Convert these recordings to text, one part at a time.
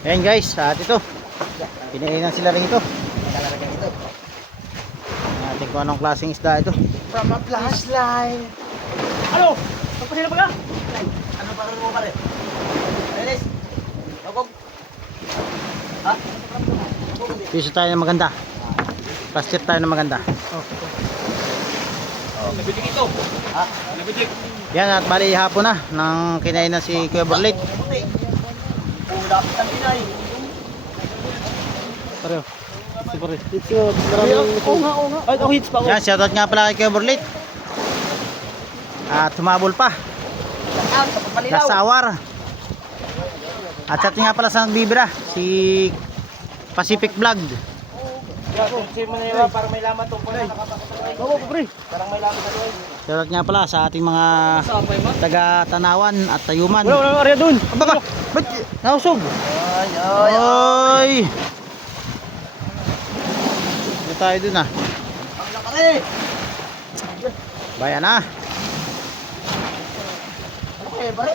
Ayan guys, at ito. Pinainan sila rin ito. Nakalagay ito. Natin kung anong klaseng isda ito. From a flashlight. Ano? Tapos na ba ka? Ano pa rin mo pare? Alis. Lagog. Ha? Piso tayo ng maganda. Plastic tayo ng maganda. Nabitik ito. Ha? Nabitik. Yan at bali hapon na nang kinain na si Kuya Borlit. Oh, lapit ang inay. Pareho. Si Borlit. Oo nga, oo nga. Ay, oh, hits pa ako. Yan, shoutout nga pala kay Kuya Borlit. At tumabol pa. Nasawar. At atin nga pala sa nagbibira, si Pacific Vlog. Kasi mo na para may laman tungkol na nakapasok sa luay. Oo, pre. Parang may laman sa luay. Shoutout nga pala sa ating mga taga Tanawan at Tayuman. Wala, wala. Ang baka, ba't nausog? Ay, ay, ay. Dito tayo dun ah. Bayan na. Ano kaya, pare?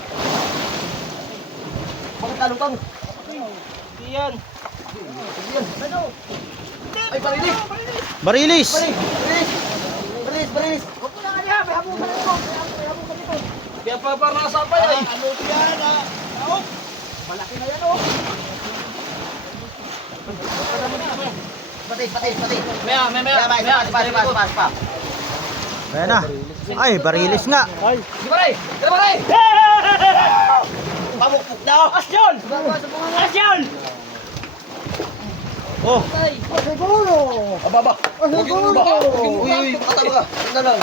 Bakit talutang? Hindi yan. Yan. Ano? Ay. Barilis! Parilis. Parilis. Parilis, parilis. Huwag mo lang kanya. May habong ka nito. May habong, ka nito. Kaya pa parang nasapay ay. Ano yan, ah? Ako. Malaki na yan, oh. Patis, patis, patis. Maya, maya, maya. Isa pa, isa pa, isa pa. Bayan na. Ay, barilis nga. Ay. Sige, pare. Sige, pare. Pamukpuk na, oh. Asyon! Asyon! Oh, Aba, aba. Huwag yung uba. Uy, uy, pakatama ka. Ano lang.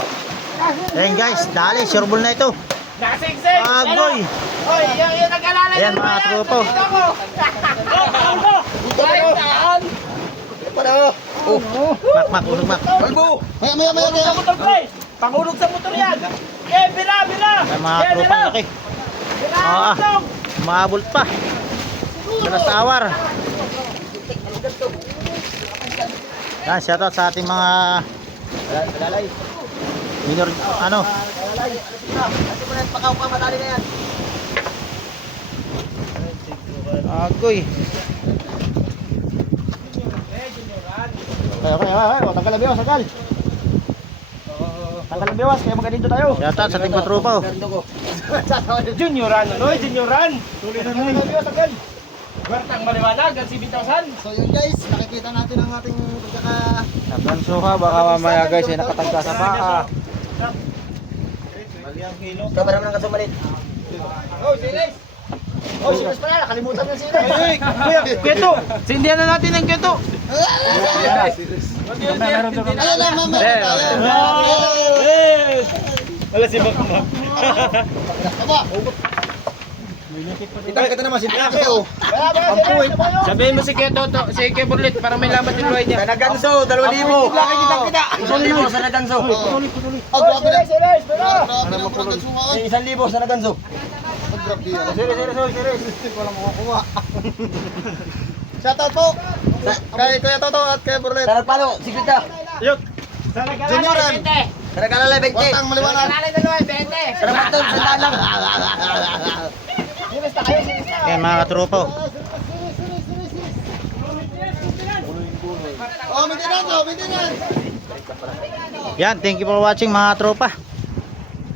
ayan guys, dali, sureball na ito. Nasingsing! Agoy! Oy, yung, yung nag-alala Ayan mga tropo. Para. Oh. Mak, mak, ulog mak. Kalbo. Maya, maya, maya, Pangulog sa motor, pre! Pangulog sa motor yan! Eh, bila, bila! Ayan mga Eh, tropa bila! laki. Bila, Ah. ulog! Maabot pa. Dala sa awar. Yan, shoutout sa ating mga Lalay. minor, ano, Lalay. Kasi mo na, pakaw pa, madali na yan. agoy. Kaya, kaya, kaya. Tanggal ang biwas, tanggal. Tanggal ang biwas, kaya magaling tayo. Shoutout sa ating patropa. oh. Junioran, ano? Junioran! Tuloy na tanggal ang biwas, tanggal. Bertang maliwanag, ang 7,000. So yun guys, nakikita natin ang ating pagkaka... Nabansuha, baka mamaya guys ay nakatagka sa paa. Kaba naman ang kasumalit. Oh, silis! Oh, silis pa yan, nakalimutan yung silis. Ay, Kuya, kweto! Sindihan na natin ang kweto! Ano lang, mama? Wala si Bakmak. Aba! Kitang kita naman si Piake, oh. Pampuwit. Sabihin mo si Keto, to, si Keburlit para may lamat yung buhay niya. Sa Naganso, 2,000. Laki kitang kita. 1,000 sa Naganso. Oh, grabe na. Na Naganso ngayon. 1,000 sa Naganso. Grabe yan. Silis, silis, silis. Silis, walang makukuha. Shoutout po. Kay Kuya Toto at kay Burlet. Sa Nagpalo, siglit na. Yuk! Junioran. Sa Nagkalala, 20. Watang maliwanag. Sa Nagpatol, sa lang. Ayan mga katropa. oh. Yan, thank you for watching mga tropa.